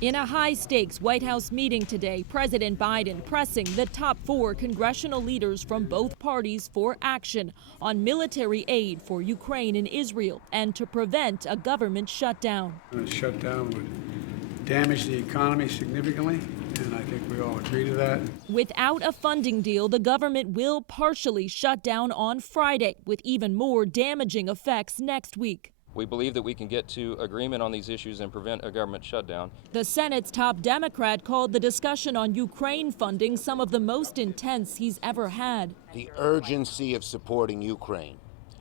In a high-stakes White House meeting today, President Biden pressing the top 4 congressional leaders from both parties for action on military aid for Ukraine and Israel and to prevent a government shutdown. A shutdown would damage the economy significantly, and I think we all agree to that. Without a funding deal, the government will partially shut down on Friday, with even more damaging effects next week. We believe that we can get to agreement on these issues and prevent a government shutdown. The Senate's top Democrat called the discussion on Ukraine funding some of the most intense he's ever had. The urgency of supporting Ukraine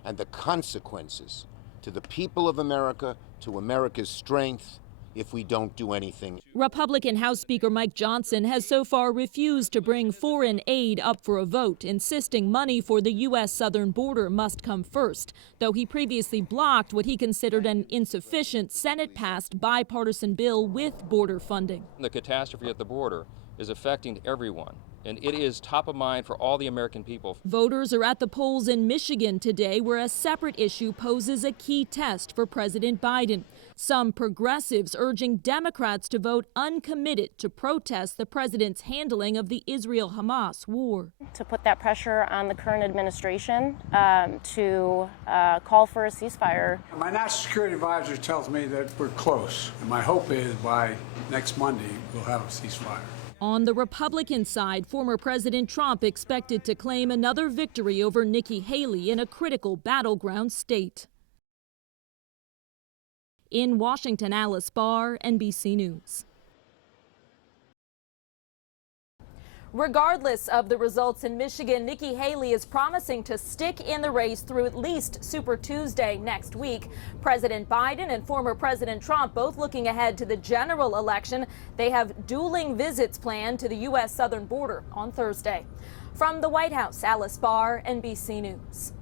and the consequences to the people of America, to America's strength, if we don't do anything. Republican House Speaker Mike Johnson has so far refused to bring foreign aid up for a vote, insisting money for the U.S. southern border must come first, though he previously blocked what he considered an insufficient Senate-passed bipartisan bill with border funding. The catastrophe at the border is affecting everyone, and it is top of mind for all the American people. Voters are at the polls in Michigan today, where a separate issue poses a key test for President Biden. Some progressives urging Democrats to vote uncommitted to protest the president's handling of the Israel-Hamas war. To put that pressure on the current administration to call for a ceasefire. My national security advisor tells me that we're close, and my hope is by next Monday we'll have a ceasefire. On the Republican side, former President Trump expected to claim another victory over Nikki Haley in a critical battleground state. In Washington, Alice Barr, NBC News. Regardless of the results in Michigan, Nikki Haley is promising to stick in the race through at least Super Tuesday next week. President Biden and former President Trump both looking ahead to the general election. They have dueling visits planned to the U.S. southern border on Thursday. From the White House, Alice Barr, NBC News.